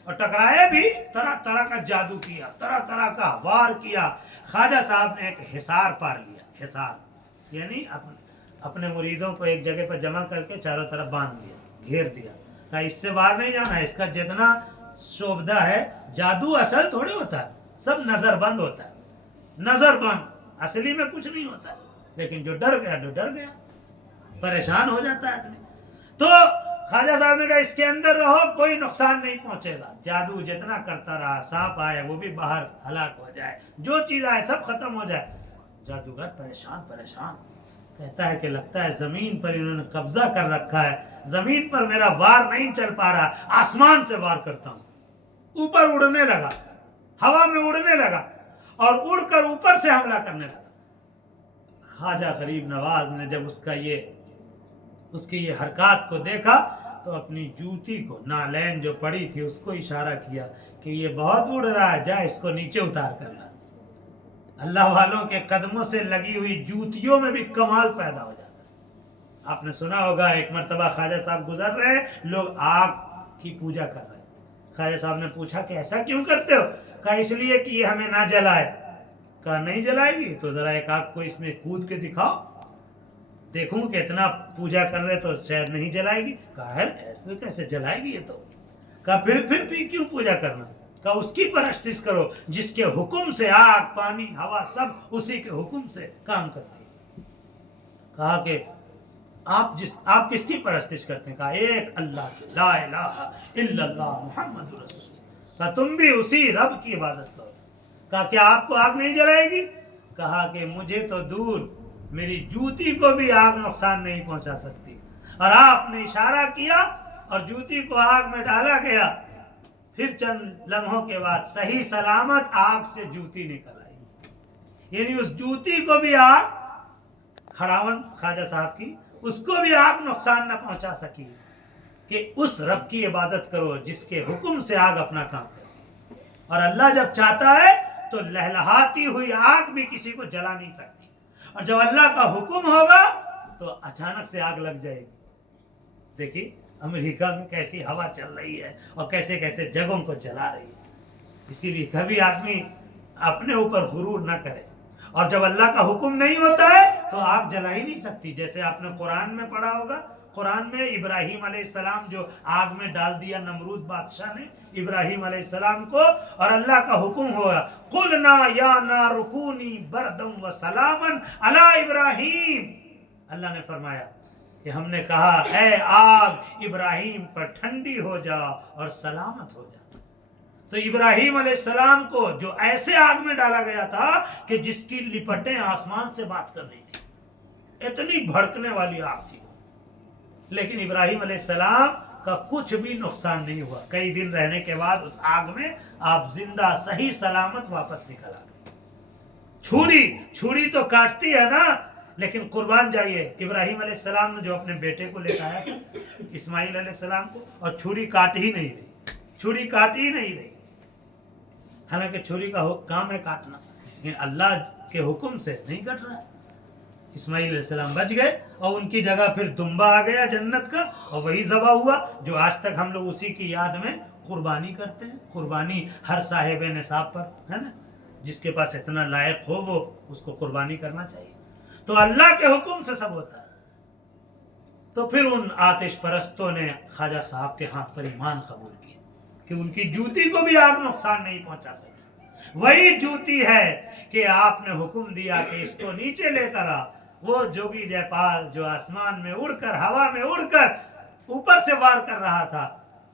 اور ٹکرائے بھی، طرح طرح کا جادو کیا، طرح طرح کا وار کیا. خواجہ صاحب نے ایک حصار پار لیا. حصار یعنی اپنے مریدوں کو ایک جگہ پر جمع کر کے چاروں طرف باندھ دیا، گھیر دیا. کہا اس سے باہر نہیں جانا ہے. اس کا جتنا شعبدہ ہے، جادو اصل تھوڑے ہوتا ہے، سب نظر بند ہوتا ہے. نظر بند، اصلی میں کچھ نہیں ہوتا ہے. لیکن جو ڈر گیا جو ڈر گیا، پریشان ہو جاتا ہے آدمی. تو خواجہ صاحب نے کہا اس کے اندر رہو، کوئی نقصان نہیں پہنچے گا. جادو جتنا کرتا رہا، سانپ آئے وہ بھی باہر ہلاک ہو جائے، جو چیز آئے سب ختم ہو جائے. جادوگر پریشان کہتا ہے کہ لگتا ہے زمین پر انہوں نے قبضہ کر رکھا ہے، زمین پر میرا وار نہیں چل پا رہا، آسمان سے وار کرتا ہوں. اوپر اڑنے لگا، ہوا میں اڑنے لگا اور اڑ کر اوپر سے حملہ کرنے لگا. خواجہ غریب نواز نے جب اس کی یہ حرکات کو دیکھا تو اپنی جوتی کو، نالین جو پڑی تھی اس کو اشارہ کیا کہ یہ بہت اڑ رہا ہے، جا اس کو نیچے اتار کرنا. اللہ والوں کے قدموں سے لگی ہوئی جوتیوں میں بھی کمال پیدا ہو جاتا ہے. آپ نے سنا ہوگا ایک مرتبہ خواجہ صاحب گزر رہے، لوگ آگ کی پوجا کر رہے. خواجہ صاحب نے پوچھا کہ ایسا کیوں کرتے ہو؟ کہا اس لیے کہ یہ ہمیں نہ جلائے. کہا نہیں جلائے گی تو ذرا ایک آگ کو اس میں کود کے دکھاؤ، دیکھوں کہ اتنا پوجا کر رہے تو شاید نہیں جلائے گی. کہا ہے ایسے کیسے جلائے گی یہ تو. کہا پھر بھی کیوں پوجا کرنا؟ کہا اس کی پرستش کرو جس کے حکم سے آگ، پانی، ہوا سب اسی کے حکم سے کام کرتی ہے. کہا کہ آپ کس کی پرستش کرتے ہیں؟ کہا ایک اللہ کی، لا الہ الا اللہ محمد رسول اللہ. کہا تم بھی اسی رب کی عبادت کرو. کہا کیا آپ کو آگ نہیں جلائے گی؟ کہا کہ مجھے تو دور، میری جوتی کو بھی آگ نقصان نہیں پہنچا سکتی. اور آپ نے اشارہ کیا اور جوتی کو آگ میں ڈالا گیا. پھر چند لمحوں کے بعد صحیح سلامت آگ سے جوتی نکل آئی. یعنی اس جوتی کو بھی آگ، کھڑاون خواجہ صاحب کی، اس کو بھی آگ نقصان نہ پہنچا سکی. کہ اس رب کی عبادت کرو جس کے حکم سے آگ اپنا کام کرے. اور اللہ جب چاہتا ہے تو لہلہاتی ہوئی آگ بھی کسی کو جلا نہیں سکتی، اور جب اللہ کا حکم ہوگا تو اچانک سے آگ لگ جائے گی. دیکھیے امریکہ میں کیسی ہوا چل رہی ہے اور کیسے کیسے جگہوں کو جلا رہی ہے. اسی لیے کبھی آدمی اپنے اوپر غرور نہ کرے. اور جب اللہ کا حکم نہیں ہوتا ہے تو آگ جلا ہی نہیں سکتی. جیسے آپ نے قرآن میں پڑھا ہوگا، قرآن میں ابراہیم علیہ السلام جو آگ میں ڈال دیا نمرود بادشاہ نے ابراہیم علیہ السلام کو، اور اللہ کا حکم ہوا قُلْنَا يَا نَارُ كُونِي بَرْدًا وَسَلَامًا عَلَىٰ ابراہیم. اللہ نے فرمایا کہ ہم نے کہا اے آگ ابراہیم پر ٹھنڈی ہو جا اور سلامت ہو جا. تو ابراہیم علیہ السلام کو جو ایسے آگ میں ڈالا گیا تھا کہ جس کی لپٹیں آسمان سے بات کر رہی تھی، اتنی بھڑکنے والی آگ تھی، لیکن ابراہیم علیہ السلام کا کچھ بھی نقصان نہیں ہوا. کئی دن رہنے کے بعد اس آگ میں آپ زندہ صحیح سلامت واپس نکل آ گئے. چھری تو کاٹتی ہے نا، لیکن قربان جائیے ابراہیم علیہ السلام نے جو اپنے بیٹے کو لے آیا اسماعیل علیہ السلام کو، اور چھری کاٹ ہی نہیں رہی. حالانکہ چھری کا کام ہے کاٹنا، لیکن اللہ کے حکم سے نہیں کٹ رہا. اسماعیل علیہ السلام بچ گئے اور ان کی جگہ پھر دمبا آ گیا جنت کا، اور وہی ذبح ہوا جو آج تک ہم لوگ اسی کی یاد میں قربانی کرتے ہیں. قربانی ہر صاحب نصاب پر ہے نا، جس کے پاس اتنا لائق ہو وہ اس کو قربانی کرنا چاہیے. تو اللہ کے حکم سے سب ہوتا ہے. تو پھر ان آتش پرستوں نے خواجہ صاحب کے ہاتھ پر ایمان قبول کیا کہ ان کی جوتی کو بھی آگ نقصان نہیں پہنچا سکی. وہی جوتی ہے کہ آپ نے حکم دیا کہ اس کو نیچے لے کر آ. وہ جوگی جے پال جو آسمان میں اڑ کر، ہوا میں اڑ کر اوپر سے وار کر رہا تھا،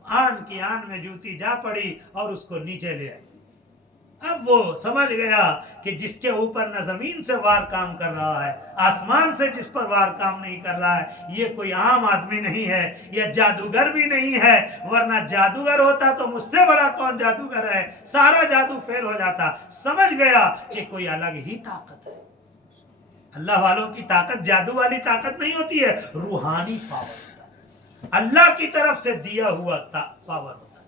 آن کی آن میں جوتی جا پڑی اور اس کو نیچے لے آئی. اب وہ سمجھ گیا کہ جس کے اوپر نہ زمین سے وار کام کر رہا ہے، آسمان سے جس پر وار کام نہیں کر رہا ہے، یہ کوئی عام آدمی نہیں ہے، یہ جادوگر بھی نہیں ہے. ورنہ جادوگر ہوتا تو مجھ سے بڑا کون جادوگر ہے، سارا جادو فیل ہو جاتا. سمجھ گیا کہ کوئی الگ ہی طاقت ہے. اللہ والوں کی طاقت جادو والی طاقت نہیں ہوتی ہے، روحانی پاور ہوتا ہے، اللہ کی طرف سے دیا ہوا پاور ہوتا ہے.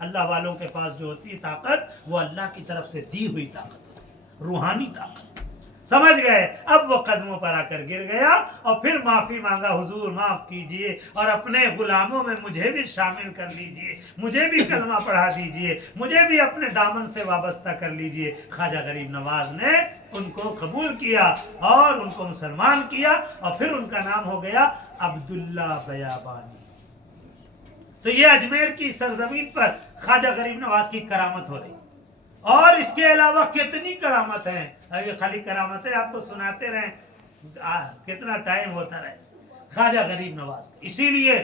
اللہ والوں کے پاس جو ہوتی ہے طاقت، وہ اللہ کی طرف سے دی ہوئی طاقت ہوتی ہے، روحانی طاقت. समझ गए। अब वो कदमों पर आकर गिर गया और फिर माफी मांगा, हुजूर माफ कीजिए और अपने गुलामों में मुझे भी शामिल कर लीजिए, मुझे भी कलमा पढ़ा दीजिए, मुझे भी अपने दामन से वाबस्ता कर लीजिए। ख्वाजा गरीब नवाज ने उनको कबूल किया और उनको मुसलमान किया और फिर उनका नाम हो गया अब्दुल्ला बयाबानी। तो ये अजमेर की सरजमीन पर ख्वाजा गरीब नवाज की करामत हो रही। और इसके अलावा कितनी करामत है, ये खाली करामतें आपको सुनाते रहें कितना टाइम होता रहे। ख्वाजा गरीब नवाज, इसीलिए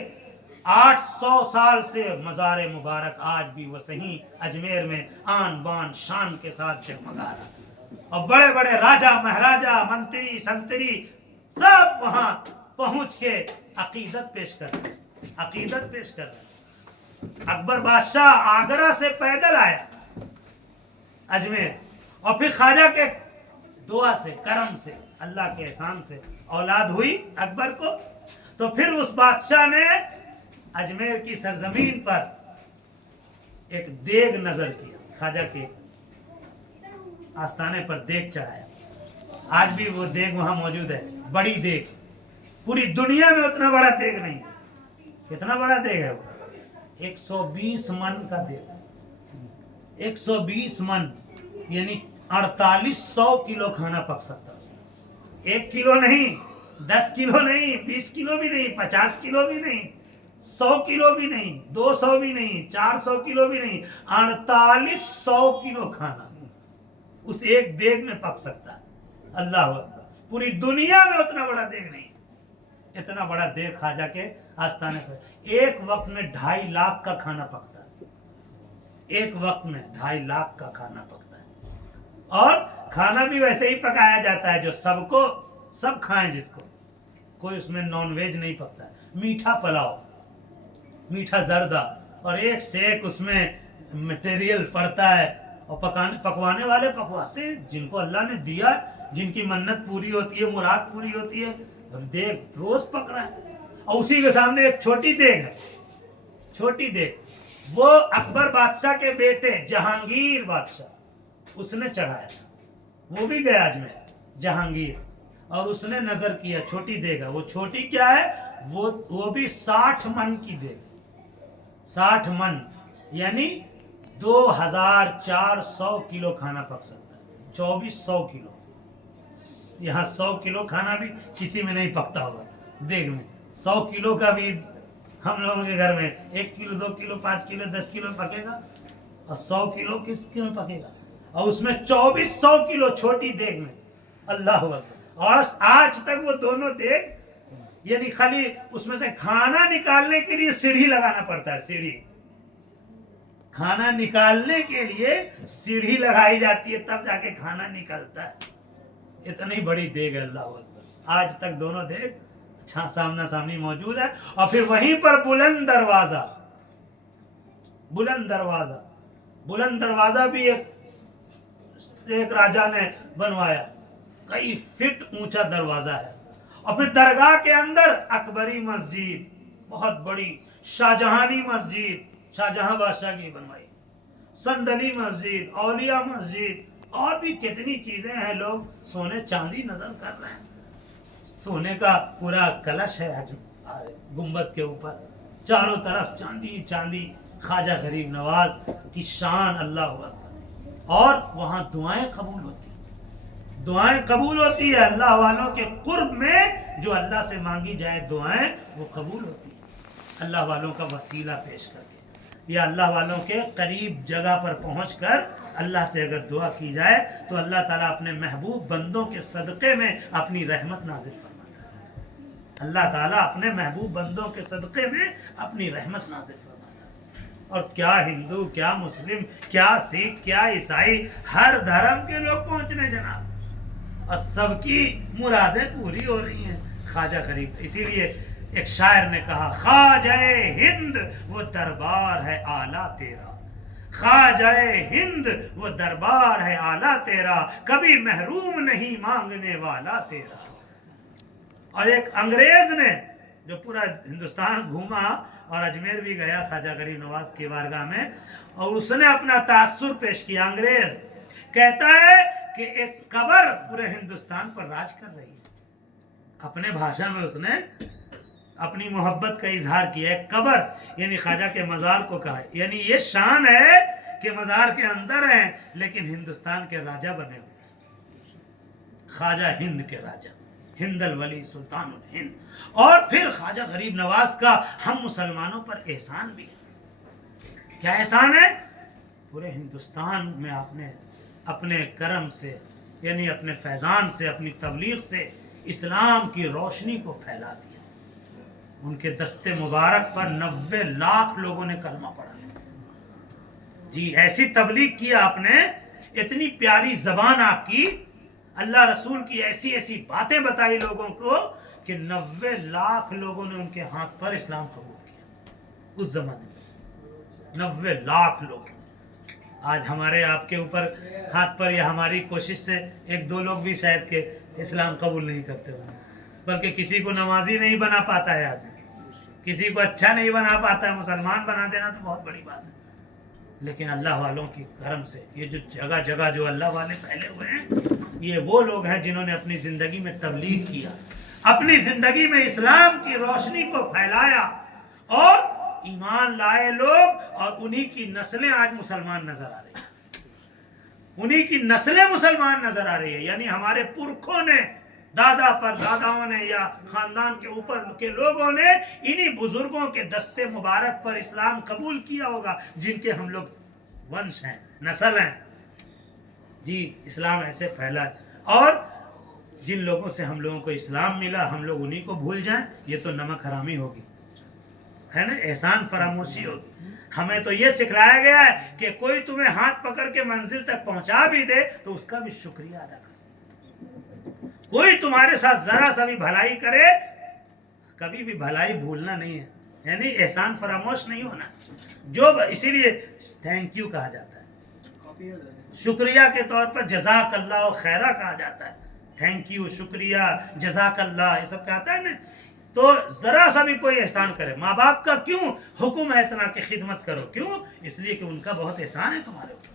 800 साल से मज़ार मुबारक आज भी वहीं अजमेर में आन बान शान के साथ जगमगा रहा। और बड़े बड़े राजा महाराजा मंत्री संतरी सब वहां पहुंच के अकीदत पेश कर रहे, अकीदत पेश कर रहे। अकबर बादशाह आगरा से पैदल आया अजमेर, और फिर ख्वाजा के दुआ से, करम से, अल्लाह के एहसान से औलाद हुई अकबर को। तो फिर उस बादशाह ने अजमेर की सरजमीन पर एक देग नजर किया, ख्वाजा के आस्थाने पर देग चढ़ाया। आज भी वो देग वहां मौजूद है, बड़ी देग, पूरी दुनिया में उतना बड़ा देग नहीं है। कितना बड़ा देग है वो? 120 मन का देग है। 120 मन यानी 4800 किलो खाना पक सकता है उसमें। 1 किलो नहीं, 10 किलो नहीं, 20 किलो भी नहीं, 50 किलो भी नहीं, 100 किलो भी नहीं, 200 भी नहीं, 400 किलो भी नहीं, 4800 किलो खाना उस एक देग में पक सकता है। अल्लाह अकबर। पूरी दुनिया में उतना बड़ा देग नहीं, इतना बड़ा देग ख्वाजा के आस्थाने पर। एक वक्त में 2.5 लाख का खाना पकता है, एक वक्त में 2.5 लाख का खाना पकता है। और खाना भी वैसे ही पकाया जाता है जो सबको सब खाएं, जिसको कोई उसमें नॉनवेज नहीं पकता है। मीठा पुलाव, मीठा जर्दा, और एक से एक उसमें मटेरियल पड़ता है और पकवाने वाले पकवाते हैं जिनको अल्लाह ने दिया, जिनकी मन्नत पूरी होती है, मुराद पूरी होती है। देग रोज पक रहा है और उसी के सामने एक छोटी देग है, छोटी देग, वो अकबर बादशाह के बेटे जहांगीर बादशाह उसने चढ़ाया था। वो भी गया अजमेर, जहांगीर, और उसने नजर किया, छोटी देग है। वो छोटी क्या है? वो भी 60 मन की देग, 60 मन यानी 2400 किलो खाना पक सकता है। 2400 किलो, यहाँ 100 किलो खाना भी किसी में नहीं पकता होगा देग में। 100 किलो का भी हम लोगों के घर में 1 किलो 2 किलो 5 किलो 10 किलो पकेगा, और 100 किलो किसके में पकेगा? और उसमें 2400 किलो छोटी देग में। अल्लाह अकबर। और आज तक वो दोनों देग, यानी खाली उसमें से खाना निकालने के लिए सीढ़ी लगाना पड़ता है, सीढ़ी, खाना निकालने के लिए सीढ़ी लगाई जाती है, तब जाके खाना निकलता है। इतनी बड़ी देग है। अल्लाह अकबर। आज तक दोनों देग सामना सामनी मौजूद है। और फिर वहीं पर बुलंद दरवाजा, बुलंद दरवाजा, बुलंद दरवाजा भी एक राजा ने बनवाया, कई फीट ऊंचा दरवाजा है। और फिर दरगाह के अंदर अकबरी मस्जिद, बहुत बड़ी शाहजहानी मस्जिद, शाहजहां बादशाह की बनवाई, संदली मस्जिद, औलिया मस्जिद, और भी कितनी चीजें हैं। लोग सोने चांदी नजर कर रहे हैं, सोने का पूरा कलश है आज गुंबद के ऊपर, चारों तरफ चांदी चांदी। ख्वाजा गरीब नवाज की शान, अल्लाह अकबर। और वहाँ दुआएं कबूल होती, दुआएं कबूल होती है। अल्लाह वालों के कुर्ब में जो अल्लाह से मांगी जाए दुआएं वो कबूल होती है। अल्लाह वालों का वसीला पेश करके या अल्लाह वालों के करीब जगह पर पहुंचकर अल्लाह से अगर दुआ की जाए तो अल्लाह ताला अपने महबूब बंदों के सदक़े में अपनी रहमत नाजिल फरमाता है। अल्लाह ताला अपने महबूब बंदों के सदक़े में अपनी रहमत नाजिल फरमाता है। और क्या हिंदू, क्या मुस्लिम, क्या सिख, क्या ईसाई, हर धर्म के लोग पहुंच रहे जनाब, और सबकी मुरादें पूरी हो रही हैं ख्वाजा गरीब। इसीलिए एक शायर ने कहा, ख्वाजाए हिंद वो दरबार है आला तेरा, ख्वाजाए हिंद वो दरबार है आला तेरा, कभी महरूम नहीं मांगने वाला तेरा। और एक अंग्रेज ने जो पूरा हिंदुस्तान घूमा और अजमेर भी गया ख्वाजा गरीब नवाज की बारगाह में, और उसने अपना तासुर पेश किया। अंग्रेज कहता है کہ ایک قبر پورے ہندوستان پر راج کر رہی ہے. اپنے بھاشا میں اس نے اپنی محبت کا اظہار کیا. ایک قبر یعنی خواجہ کے مزار کو کہا ہے. یعنی یہ شان ہے کہ مزار کے اندر ہیں لیکن ہندوستان کے راجہ بنے ہوئے ہیں. خواجہ ہند کے راجہ، ہند الولی سلطان الہند. اور پھر خواجہ غریب نواز کا ہم مسلمانوں پر احسان بھی ہے. کیا احسان ہے؟ پورے ہندوستان میں آپ نے اپنے کرم سے یعنی اپنے فیضان سے، اپنی تبلیغ سے اسلام کی روشنی کو پھیلا دیا. ان کے دست مبارک پر 90 لاکھ لوگوں نے کلمہ پڑھا. جی ایسی تبلیغ کی آپ نے، اتنی پیاری زبان آپ کی، اللہ رسول کی ایسی ایسی باتیں بتائی لوگوں کو کہ 90 لاکھ لوگوں نے ان کے ہاتھ پر اسلام قبول کیا اس زمانے میں. 90 لاکھ لوگ. آج ہمارے آپ کے اوپر ہاتھ پر یا ہماری کوشش سے 1-2 لوگ بھی شاید کہ اسلام قبول نہیں کرتے ہوئے، بلکہ کسی کو نمازی نہیں بنا پاتا ہے آدمی، کسی کو اچھا نہیں بنا پاتا ہے. مسلمان بنا دینا تو بہت بڑی بات ہے. لیکن اللہ والوں کی کرم سے یہ جو جگہ جگہ جو اللہ والے پھیلے ہوئے ہیں، یہ وہ لوگ ہیں جنہوں نے اپنی زندگی میں تبلیغ کیا، اپنی زندگی میں اسلام کی روشنی کو پھیلایا اور ایمان لائے لوگ. اور انہی کی نسلیں آج مسلمان نظر آ رہی ہیں. انہی کی نسلیں مسلمان نظر آ رہی ہے. یعنی ہمارے پرکھوں نے، دادا پر داداؤں نے یا خاندان کے اوپر کے لوگوں نے انہی بزرگوں کے دستے مبارک پر اسلام قبول کیا ہوگا، جن کے ہم لوگ ونش ہیں، نسل ہیں. جی اسلام ایسے پھیلا ہے. اور جن لوگوں سے ہم لوگوں کو اسلام ملا ہم لوگ انہی کو بھول جائیں، یہ تو نمک حرامی ہوگی، ہے نا، احسان فراموشی ہوگی. ہمیں تو یہ سکھلایا گیا ہے کہ کوئی تمہیں ہاتھ پکڑ کے منزل تک پہنچا بھی دے تو اس کا بھی شکریہ ادا کرو. کوئی تمہارے ساتھ ذرا سا بھی بھلائی کرے، کبھی بھی بھلائی بھولنا نہیں ہے، یعنی احسان فراموش نہیں ہونا. اسی لیے تھینک یو کہا جاتا ہے، شکریہ کے طور پر جزاک اللہ خیرہ کہا جاتا ہے. تھینک یو، شکریہ، جزاک اللہ، یہ سب کہتا ہے نا. تو ذرا سا بھی کوئی احسان کرے، ماں باپ کا کیوں حکم ہے اتنا کہ خدمت کرو؟ کیوں؟ اس لیے کہ ان کا بہت احسان ہے تمہارے اوپر.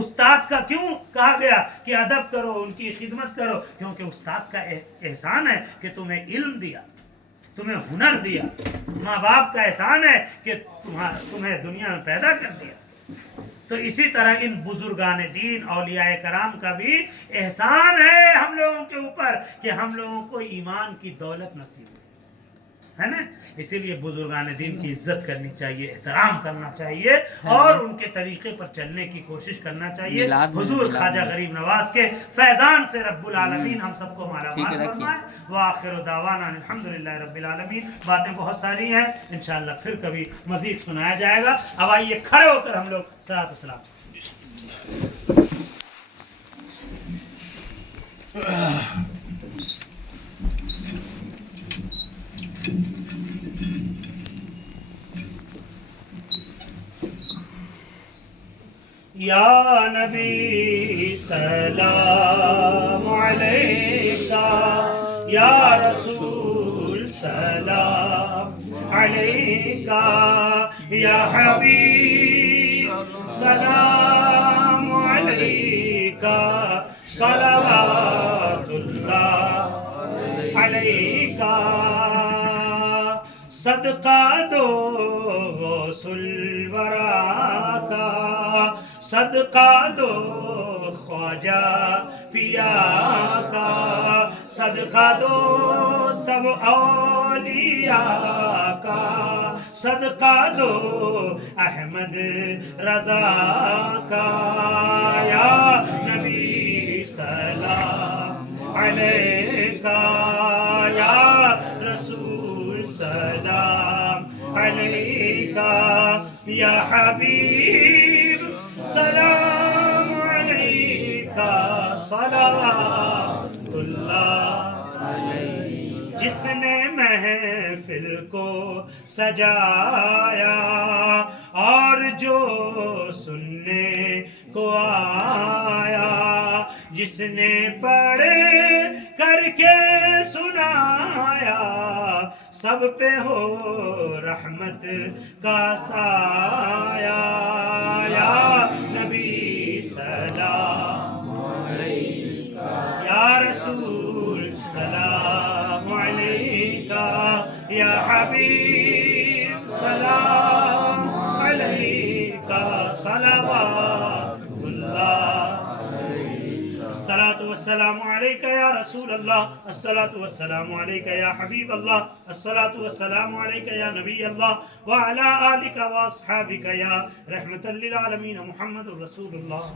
استاد کا کیوں کہا گیا کہ ادب کرو، ان کی خدمت کرو؟ کیونکہ استاد کا احسان ہے کہ تمہیں علم دیا، تمہیں ہنر دیا. ماں باپ کا احسان ہے کہ تمہیں دنیا میں پیدا کر دیا. تو اسی طرح ان بزرگان دین اولیاء کرام کا بھی احسان ہے ہم لوگوں کے اوپر کہ ہم لوگوں کو ایمان کی دولت نصیب ہوئی، ہے نا. اسی لیے بزرگان دین کی عزت کرنی چاہیے، احترام کرنا چاہیے اور ان کے طریقے پر چلنے کی کوشش کرنا چاہیے. حضور خواجہ غریب نواز کے فیضان سے رب العالمین ہم سب کو مالا مال فرمائے. وآخر دعوانا الحمدللہ رب العالمین. باتیں بہت ساری ہیں، انشاءاللہ پھر کبھی مزید سنایا جائے گا. اب آئیے کھڑے ہو کر ہم لوگ صلاۃ و سلام. یا نبی سلام علیکہ، یا رسول سلام علیکہ، یا حبیب سلام علیکہ، صلوات اللہ علیکہ. صدقہ دو غوث الورا کا، صدقہ دو خواجہ پیا کا، صدقہ دو سب اولیاء کا، صدقہ دو احمد رضا کا. یا نبی سلام علیکہ، یا رسول سلام علیکہ، یا حبیب سلام علیکہ، صلوات اللہ علیہ. جس نے محفل کو سجایا اور جو سننے کو آیا، جس نے پڑھ کر کے سنایا، سب پہ ہو رحمت کا سایہ. یا نبی سلام علیکہ. السلام علیکہ یا حبیب سلام علیکہ صلوات اللہ الصلاة والسلام علیکہ یا رسول اللہ الصلاة والسلام علیکہ یا حبیب اللہ الصلاة والسلام علیکہ یا نبی اللہ وعلا آلکہ واصحابکہ یا رحمت للعالمین محمد رسول اللہ